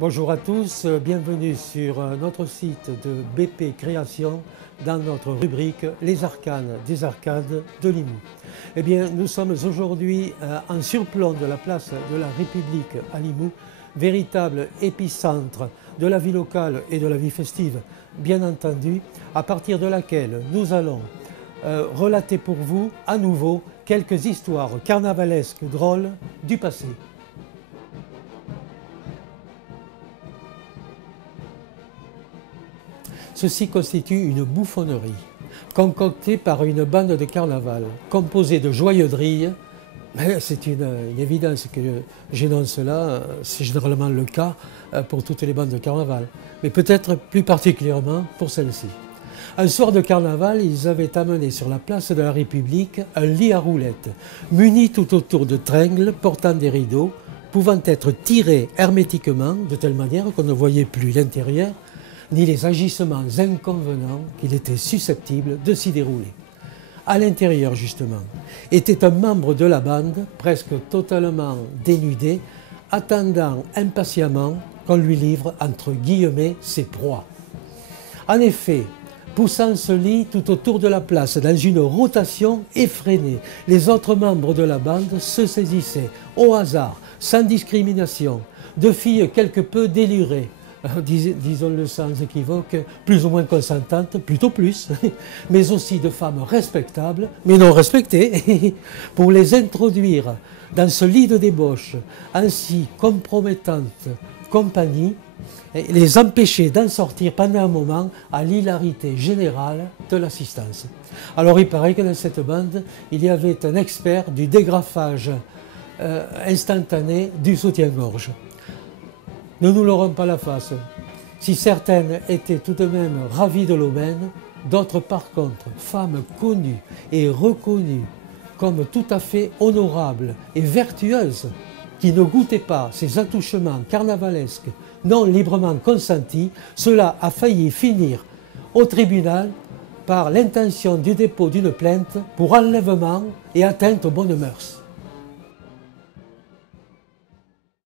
Bonjour à tous, bienvenue sur notre site de BP Création dans notre rubrique Les Arcanes des Arcades de Limoux. Eh bien, nous sommes aujourd'hui en surplomb de la place de la République à Limoux, véritable épicentre de la vie locale et de la vie festive, bien entendu, à partir de laquelle nous allons relater pour vous à nouveau quelques histoires carnavalesques drôles du passé. Ceci constitue une bouffonnerie, concoctée par une bande de carnaval, composée de joyeux drilles. C'est une évidence que j'énonce là, c'est généralement le cas pour toutes les bandes de carnaval, mais peut-être plus particulièrement pour celle-ci. Un soir de carnaval, ils avaient amené sur la place de la République un lit à roulettes, muni tout autour de tringles portant des rideaux, pouvant être tirés hermétiquement de telle manière qu'on ne voyait plus l'intérieur, ni les agissements inconvenants qu'il était susceptible de s'y dérouler. À l'intérieur, justement, était un membre de la bande, presque totalement dénudé, attendant impatiemment qu'on lui livre, entre guillemets, ses proies. En effet, poussant ce lit tout autour de la place dans une rotation effrénée, les autres membres de la bande se saisissaient, au hasard, sans discrimination, de filles quelque peu délurées, disons-le sans équivoque, plus ou moins consentantes, plutôt plus, mais aussi de femmes respectables, mais non respectées, pour les introduire dans ce lit de débauche, ainsi compromettante compagnie, et les empêcher d'en sortir pendant un moment à l'hilarité générale de l'assistance. Alors il paraît que dans cette bande, il y avait un expert du dégrafage instantané du soutien-gorge. Ne nous leurrons pas la face. Si certaines étaient tout de même ravies de l'aubaine, d'autres par contre, femmes connues et reconnues comme tout à fait honorables et vertueuses, qui ne goûtaient pas ces attouchements carnavalesques non librement consentis, cela a failli finir au tribunal par l'intention du dépôt d'une plainte pour enlèvement et atteinte aux bonnes mœurs.